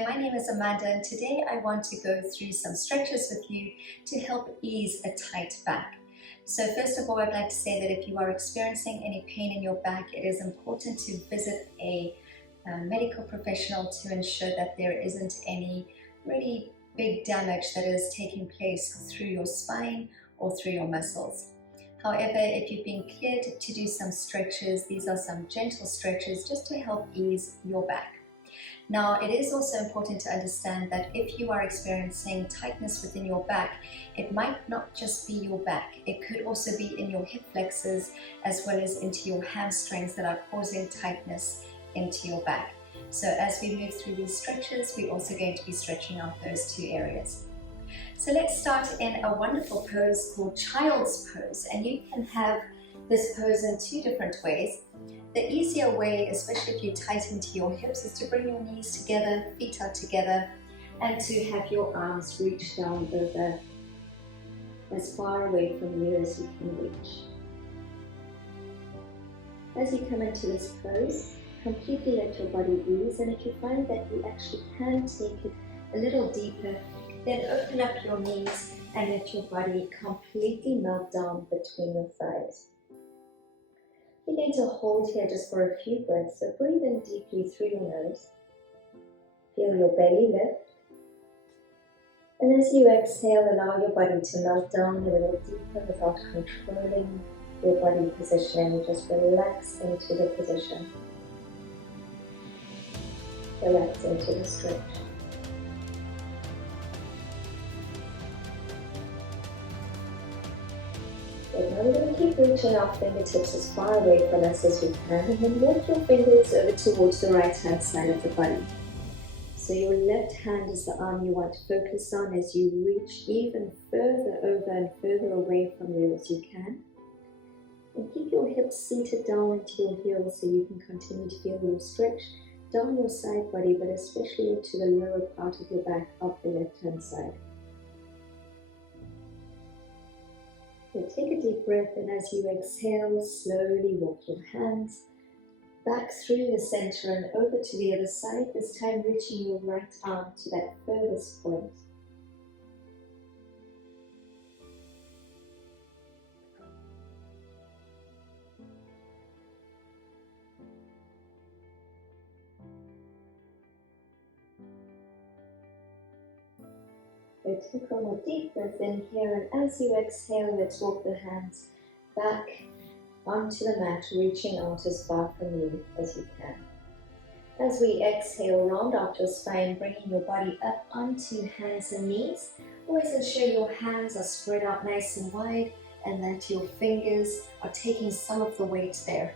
there, my name is Amanda and today I want to go through some stretches with you to help ease a tight back. So first of all, I'd like to say that if you are experiencing any pain in your back, it is important to visit a medical professional to ensure that there isn't any really big damage that is taking place through your spine or through your muscles. However, if you've been cleared to do some stretches, these are some gentle stretches just to help ease your back. Now, it is also important to understand that if you are experiencing tightness within your back, it might not just be your back. It could also be in your hip flexors as well as into your hamstrings that are causing tightness into your back. So as we move through these stretches, we're also going to be stretching out those two areas. So let's start in a wonderful pose called child's pose, and you can have this pose in two different ways. The easier way, especially if you tighten into your hips, is to bring your knees together, feet are together, and to have your arms reach down over as far away from you as you can reach. As you come into this pose, completely let your body ease, and if you find that you actually can take it a little deeper, then open up your knees and let your body completely melt down between your thighs. We're going to hold here just for a few breaths, so breathe in deeply through your nose. Feel your belly lift. And as you exhale, allow your body to melt down a little deeper without controlling your body position. Just relax into the position. Relax into the stretch. Now we're going to keep reaching our fingertips as far away from us as we can, and then lift your fingers over towards the right hand side of the body. So your left hand is the arm you want to focus on as you reach even further over and further away from you as you can. And keep your hips seated down into your heels so you can continue to feel your stretch down your side body, but especially into the lower part of your back of the left hand side. So take a deep breath, and as you exhale, slowly walk your hands back through the center and over to the other side, this time reaching your right arm to that furthest point. So take one more deep breath in here, and as you exhale, let's walk the hands back onto the mat, reaching out as far from you as you can. As we exhale, round out your spine, bringing your body up onto hands and knees. Always ensure your hands are spread out nice and wide and that your fingers are taking some of the weight there.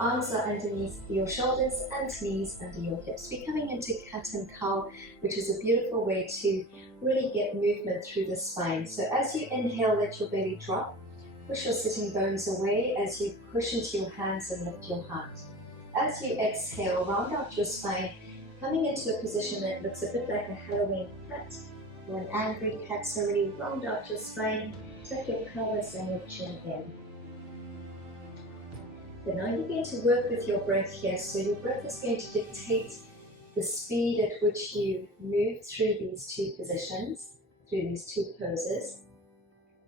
Arms are underneath your shoulders and knees under your hips. We're coming into cat and cow, which is a beautiful way to really get movement through the spine. So as you inhale, let your belly drop. Push your sitting bones away as you push into your hands and lift your heart. As you exhale, round out your spine, coming into a position that looks a bit like a Halloween cat or an angry cat. So really round out your spine, tuck your pelvis and your chin in. But now you're going to work with your breath here. So your breath is going to dictate the speed at which you move through these two positions, through these two poses.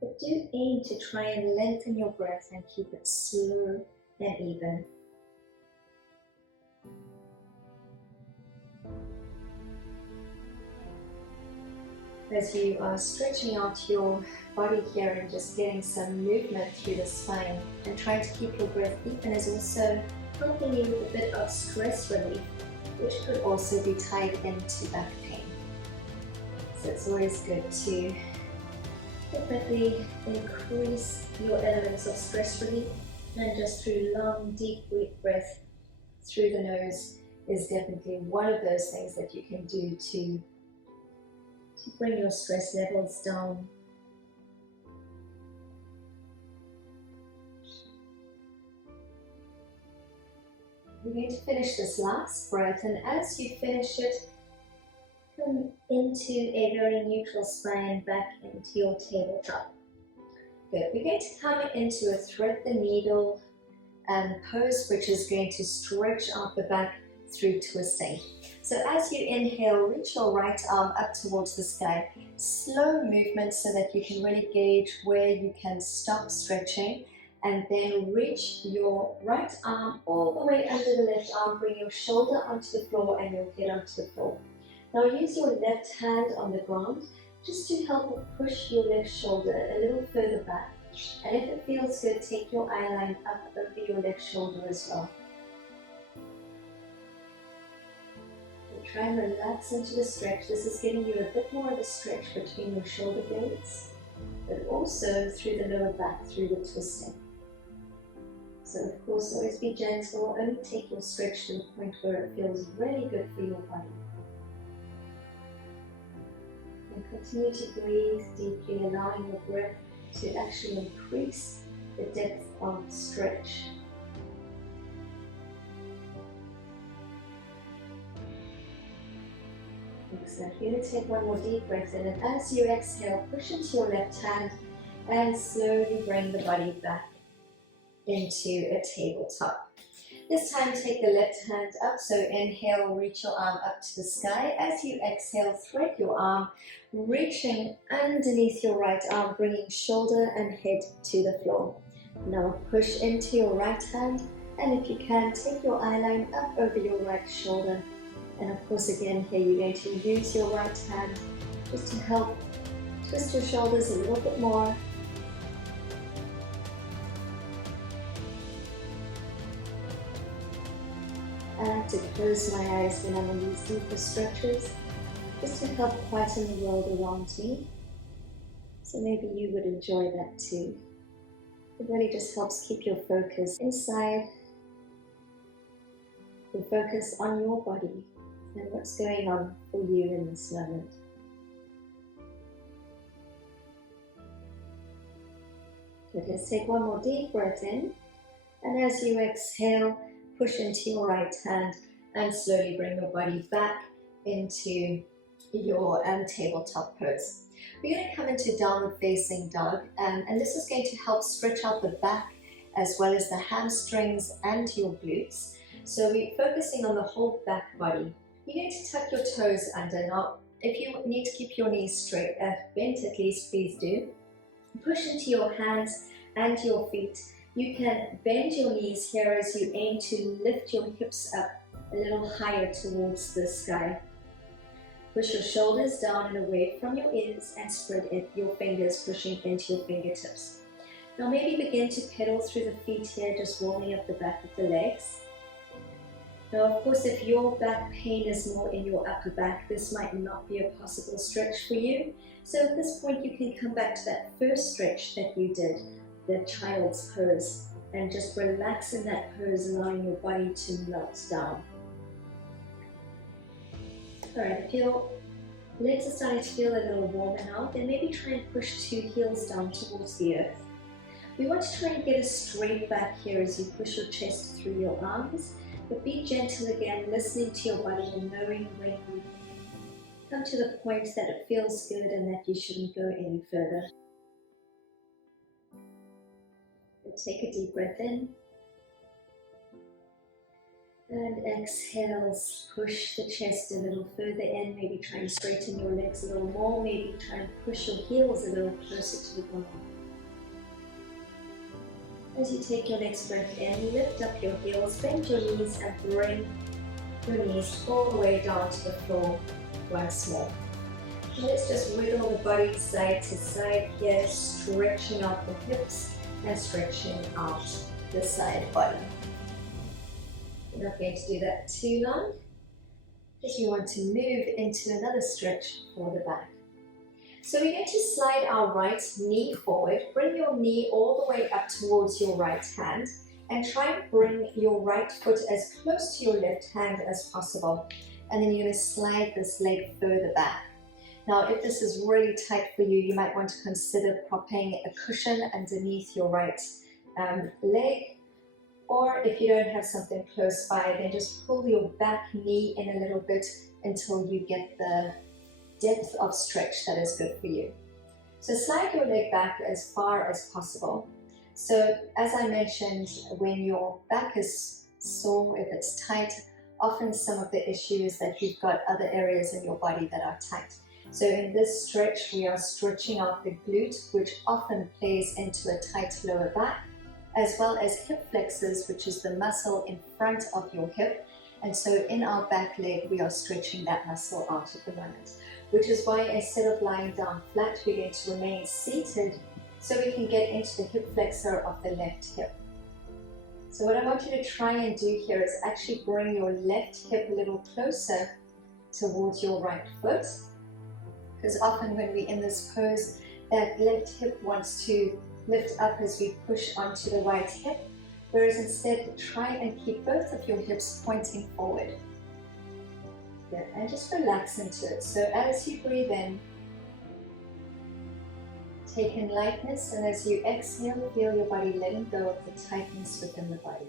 But do aim to try and lengthen your breath and keep it slow and even. As you are stretching out your body here and just getting some movement through the spine and trying to keep your breath deep, is also helping you with a bit of stress relief, which could also be tied into back pain. So it's always good to definitely increase your elements of stress relief, and just through long, deep breath through the nose is definitely one of those things that you can do to bring your stress levels down. We're going to finish this last breath, and as you finish it, come into a very neutral spine back into your tabletop. Good. We're going to come into a thread the needle pose, which is going to stretch out the back through twisting. So as you inhale, reach your right arm up towards the sky. Slow movement so that you can really gauge where you can stop stretching, and then reach your right arm all the way under the left arm. Bring your shoulder onto the floor and your head onto the floor. Now use your left hand on the ground just to help push your left shoulder a little further back. And if it feels good, take your eye line up over your left shoulder as well. And try and relax into the stretch. This is giving you a bit more of a stretch between your shoulder blades, but also through the lower back, through the twisting. So of course, always be gentle. Only take your stretch to the point where it feels really good for your body. And continue to breathe deeply, allowing your breath to actually increase the depth of stretch. Excellent. You're going to take one more deep breath in, and as you exhale, push into your left hand and slowly bring the body back into a tabletop. This time take the left hand up, so inhale, reach your arm up to the sky. As you exhale, thread your arm, reaching underneath your right arm, bringing shoulder and head to the floor. Now push into your right hand, and if you can, take your eye line up over your right shoulder. And of course, again, here you're going to use your right hand just to help twist your shoulders a little bit more. I like to close my eyes when I'm in these deeper stretches, just to help quieten the world around me. So maybe you would enjoy that too. It really just helps keep your focus inside, your focus on your body and what's going on for you in this moment. Good, let's take one more deep breath in, and as you exhale, push into your right hand and slowly bring your body back into your tabletop pose. We're going to come into downward facing dog, and this is going to help stretch out the back as well as the hamstrings and your glutes. So we're focusing on the whole back body. You're going to tuck your toes under. Now, if you need to keep your knees straight, bent at least, please do. Push into your hands and your feet. You can bend your knees here as you aim to lift your hips up a little higher towards the sky. Push your shoulders down and away from your ears and spread your fingers, pushing into your fingertips. Now maybe begin to pedal through the feet here, just warming up the back of the legs. Now of course, if your back pain is more in your upper back, this might not be a possible stretch for you. So at this point you can come back to that first stretch that you did, the child's pose, and just relax in that pose, allowing your body to melt down. Alright, if your legs are starting to feel a little warmer now, then maybe try and push 2 heels down towards the earth. We want to try and get a straight back here as you push your chest through your arms, but be gentle again, listening to your body and knowing when you come to the point that it feels good and that you shouldn't go any further. Take a deep breath in, and exhale, push the chest a little further in, maybe try and straighten your legs a little more, maybe try and push your heels a little closer to the ground. As you take your next breath in, lift up your heels, bend your knees and bring your knees all the way down to the floor once more. Let's just wiggle the body side to side here, stretching out the hips and stretching out the side body. We're not going to do that too long, because we want to move into another stretch for the back. So we're going to slide our right knee forward, bring your knee all the way up towards your right hand, and try and bring your right foot as close to your left hand as possible. And then you're going to slide this leg further back. Now, if this is really tight for you, you might want to consider propping a cushion underneath your right leg. Or if you don't have something close by, then just pull your back knee in a little bit until you get the depth of stretch that is good for you. So slide your leg back as far as possible. So as I mentioned, when your back is sore, if it's tight, often some of the issue is that you've got other areas in your body that are tight. So in this stretch, we are stretching out the glute, which often plays into a tight lower back, as well as hip flexors, which is the muscle in front of your hip. And so in our back leg, we are stretching that muscle out at the moment, which is why instead of lying down flat, we're going to remain seated so we can get into the hip flexor of the left hip. So what I want you to try and do here is actually bring your left hip a little closer towards your right foot, because often when we're in this pose, that left hip wants to lift up as we push onto the right hip, whereas instead try and keep both of your hips pointing forward. Good. And just relax into it. So as you breathe in, take in lightness, and as you exhale, feel your body letting go of the tightness within the body.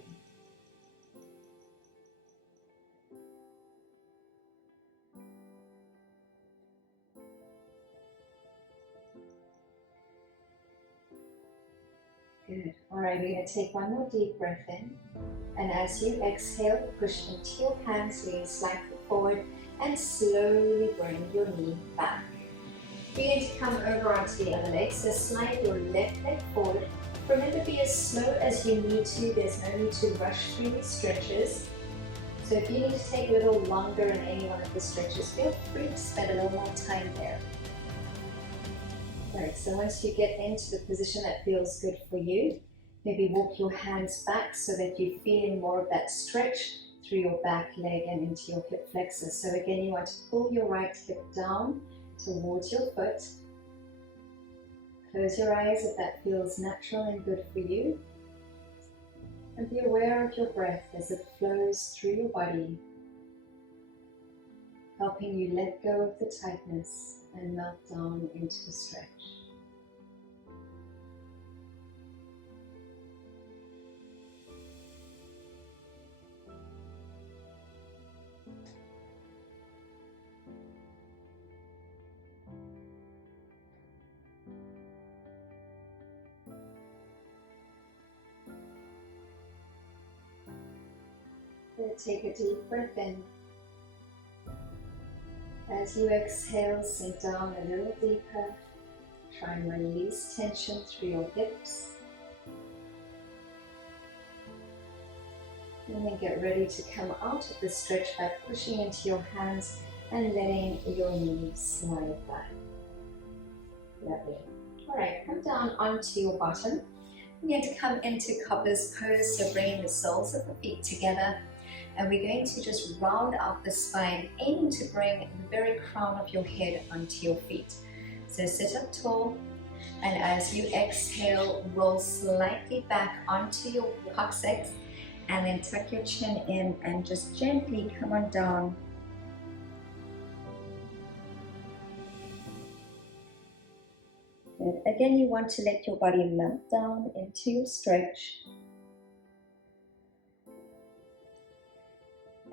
Good. All right, we're going to take one more deep breath in. And as you exhale, push into your hands, lean slightly forward, and slowly bring your knee back. We're going to come over onto the other leg, so slide your left leg forward. Remember, be as slow as you need to. There's no need to rush through these stretches. So if you need to take a little longer in any one of the stretches, feel free to spend a little more time there. Right, so once you get into the position that feels good for you, maybe walk your hands back so that you're feeling more of that stretch through your back leg and into your hip flexors. So again, you want to pull your right hip down towards your foot. Close your eyes if that feels natural and good for you. And be aware of your breath as it flows through your body, helping you let go of the tightness and melt down into a stretch. Take a deep breath in. As you exhale, sink down a little deeper. Try and release tension through your hips. And then get ready to come out of the stretch by pushing into your hands and letting your knees slide back. Lovely. All right, come down onto your bottom. We're going to come into cobbler's pose, so bringing the soles of the feet together. And we're going to just round out the spine, aiming to bring the very crown of your head onto your feet. So sit up tall, and as you exhale, roll slightly back onto your coccyx, and then tuck your chin in and just gently come on down. And again, you want to let your body melt down into your stretch.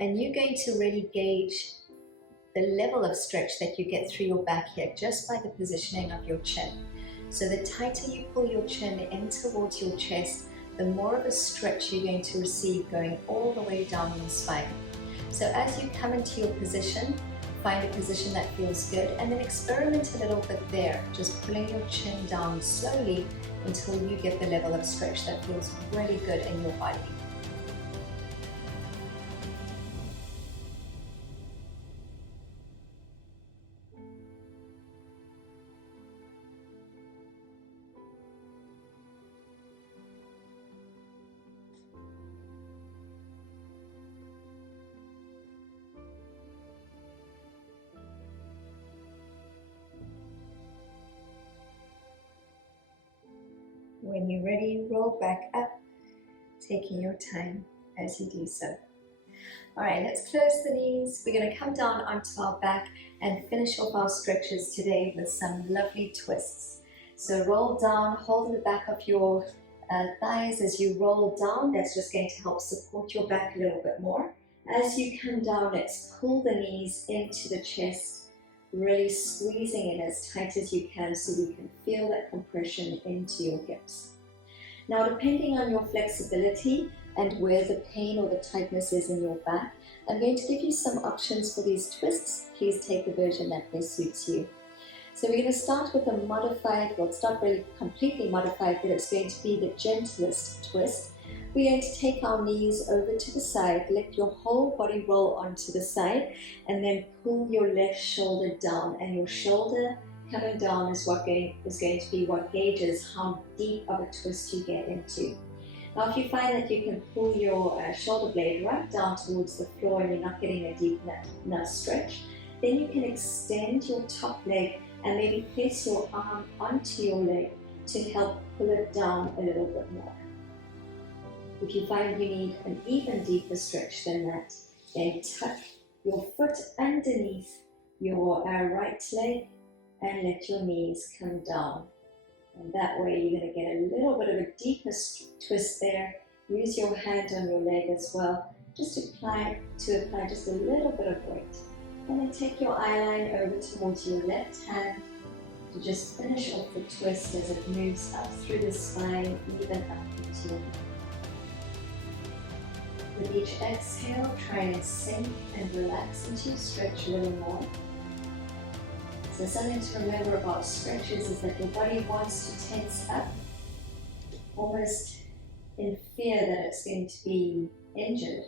And you're going to really gauge the level of stretch that you get through your back here just by the positioning of your chin. So the tighter you pull your chin in towards your chest, the more of a stretch you're going to receive going all the way down your spine. So as you come into your position, find a position that feels good, and then experiment a little bit there, just pulling your chin down slowly until you get the level of stretch that feels really good in your body. When you're ready, roll back up, taking your time as you do so. All right, let's close the knees. We're going to come down onto our back and finish off our stretches today with some lovely twists. So roll down, hold the back of your thighs as you roll down. That's just going to help support your back a little bit more. As you come down, let's pull the knees into the chest, really squeezing in as tight as you can so you can feel that compression into your hips. Now, depending on your flexibility, and where the pain or the tightness is in your back. I'm going to give you some options for these twists. Please take the version that best suits you. So we're going to start with a modified, well, it's not really completely modified, but it's going to be the gentlest twist. We're going to take our knees over to the side, let your whole body roll onto the side, and then pull your left shoulder down. And your shoulder coming down is going to be what gauges how deep of a twist you get into. Now, if you find that you can pull your shoulder blade right down towards the floor and you're not getting a deep enough stretch, then you can extend your top leg and maybe place your arm onto your leg to help pull it down a little bit more. If you find you need an even deeper stretch than that, then tuck your foot underneath your right leg and let your knees come down. And that way you're going to get a little bit of a deeper twist there. Use your hand on your leg as well, just to apply just a little bit of weight. And then take your eye line over towards your left hand to just finish off the twist as it moves up through the spine, even up into your neck. With each exhale, try and sink and relax into your stretch a little more. So something to remember about stretches is that your body wants to tense up, almost in fear that it's going to be injured.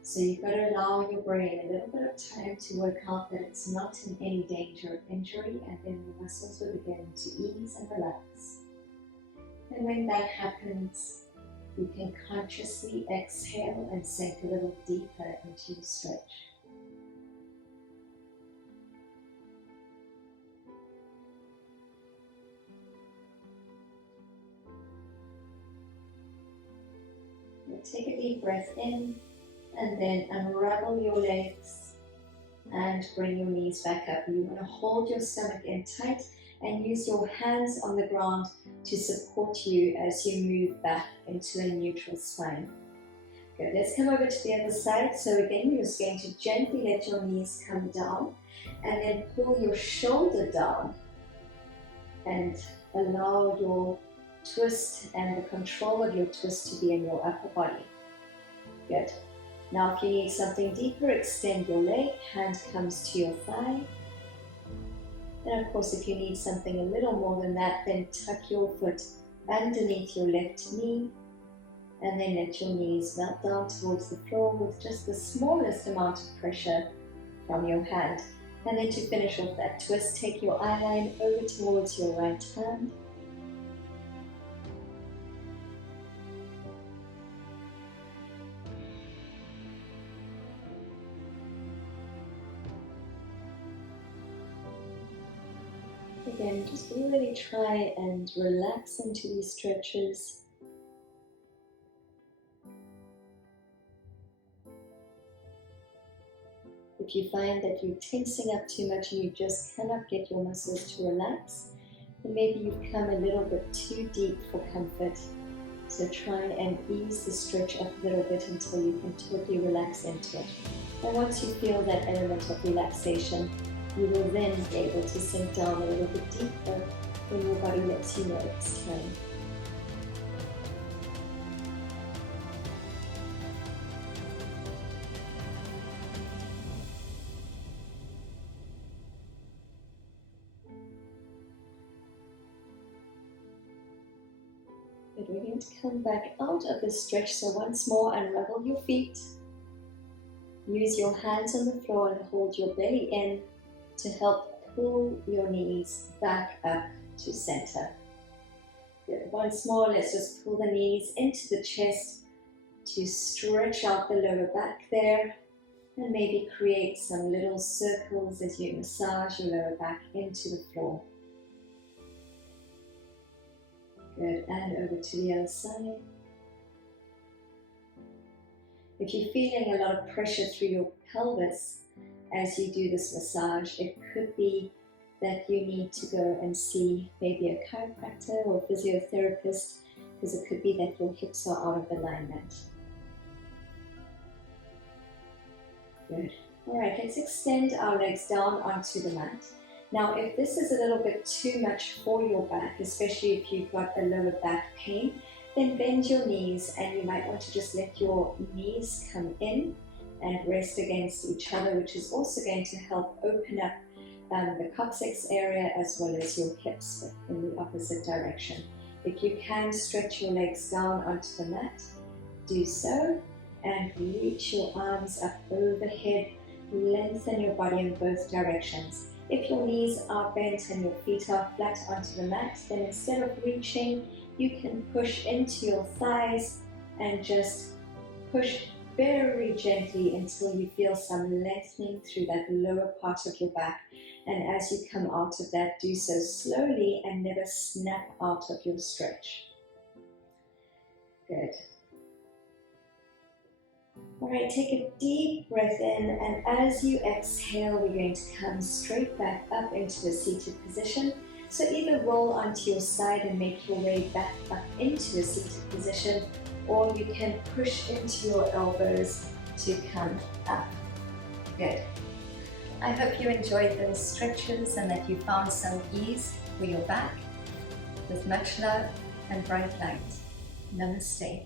So you've got to allow your brain a little bit of time to work out that it's not in any danger of injury, and then the muscles will begin to ease and relax. And when that happens, you can consciously exhale and sink a little deeper into your stretch. Take a deep breath in and then unravel your legs and bring your knees back up. You want to hold your stomach in tight and use your hands on the ground to support you as you move back into a neutral spine. Good, let's come over to the other side. So again, you're just going to gently let your knees come down and then pull your shoulder down and allow your twist and the control of your twist to be in your upper body. Good. Now if you need something deeper, extend your leg, hand comes to your thigh. And of course, if you need something a little more than that, then tuck your foot underneath your left knee and then let your knees melt down towards the floor with just the smallest amount of pressure from your hand. And then to finish off that twist, take your eye line over towards your right hand. Again, just really try and relax into these stretches. If you find that you're tensing up too much and you just cannot get your muscles to relax, then maybe you've come a little bit too deep for comfort. So try and ease the stretch up a little bit until you can totally relax into it. And once you feel that element of relaxation, you will then be able to sink down a little bit deeper when your body lets you know it's time. Good, we're going to come back out of this stretch. So once more, unravel your feet. Use your hands on the floor and hold your belly in to help pull your knees back up to center. Good. Once more, let's just pull the knees into the chest to stretch out the lower back there, and maybe create some little circles as you massage your lower back into the floor. Good, and over to the other side. If you're feeling a lot of pressure through your pelvis as you do this massage, it could be that you need to go and see maybe a chiropractor or physiotherapist, because it could be that your hips are out of alignment. Good. All right, let's extend our legs down onto the mat. Now, if this is a little bit too much for your back, especially if you've got a lower back pain, Then bend your knees, and you might want to just let your knees come in and rest against each other, which is also going to help open up the coccyx area as well as your hips in the opposite direction. If you can stretch your legs down onto the mat, do so, and reach your arms up overhead, lengthen your body in both directions. If your knees are bent and your feet are flat onto the mat, then instead of reaching, you can push into your thighs and just push very gently until you feel some lengthening through that lower part of your back. And as you come out of that, do so slowly and never snap out of your stretch. Good. All right, take a deep breath in, and as you exhale, we're going to come straight back up into a seated position. So either roll onto your side and make your way back up into a seated position, or you can push into your elbows to come up. Good. I hope you enjoyed those stretches and that you found some ease for your back. With much love and bright light. Namaste.